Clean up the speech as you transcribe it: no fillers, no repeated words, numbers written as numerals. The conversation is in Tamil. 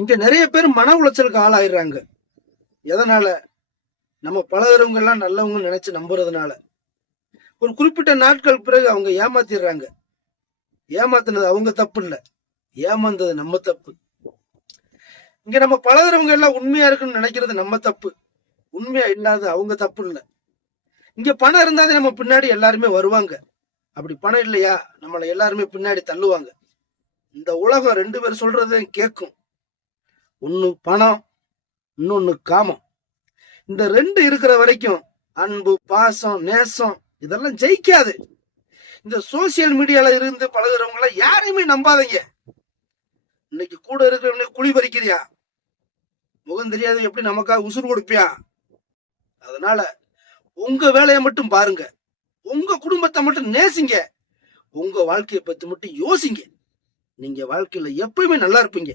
இங்க நிறைய பேர் மன உளைச்சலுக்கு ஆளாயிடுறாங்க. எதனால? நம்ம பழகுறவங்க எல்லாம் நல்லவங்க நினைச்சு நம்புறதுனால. ஒரு குறிப்பிட்ட நாட்கள் பிறகு அவங்க ஏமாத்திடுறாங்க. ஏமாத்துனது அவங்க தப்பு இல்ல, ஏமாந்தது நம்ம தப்பு. இங்க நம்ம பழகுறவங்க எல்லாம் உண்மையா இருக்குன்னு நினைக்கிறது நம்ம தப்பு, உண்மையா இல்லாத அவங்க தப்பு இல்ல. இங்க பணம் இருந்தாதே நம்ம பின்னாடி எல்லாருமே வருவாங்க. அப்படி பணம் இல்லையா நம்மள எல்லாருமே பின்னாடி தள்ளுவாங்க. இந்த உலகம் ரெண்டு பேர் சொல்றதையும் கேட்கும். ஒண்ணு பணம், இன்னொன்னு காமம். இந்த ரெண்டு இருக்கிற வரைக்கும் அன்பு, பாசம், நேசம் இதெல்லாம் ஜெயிக்காது. இந்த சோசியல் மீடியால இருந்து பழகுறவங்கள யாரையுமே நம்பாதீங்க. இன்னைக்கு கூட இருக்கிறவனே குழி பறிக்கிறியா, முகம் தெரியாது எப்படி நமக்காக உசுறு கொடுப்பியா? அதனால உங்க வேலையை மட்டும் பாருங்க, உங்க குடும்பத்தை மட்டும் நேசிங்க, உங்க வாழ்க்கையை பத்தி மட்டும் யோசிங்க. நீங்க வாழ்க்கையில எப்பயுமே நல்லா இருப்பீங்க.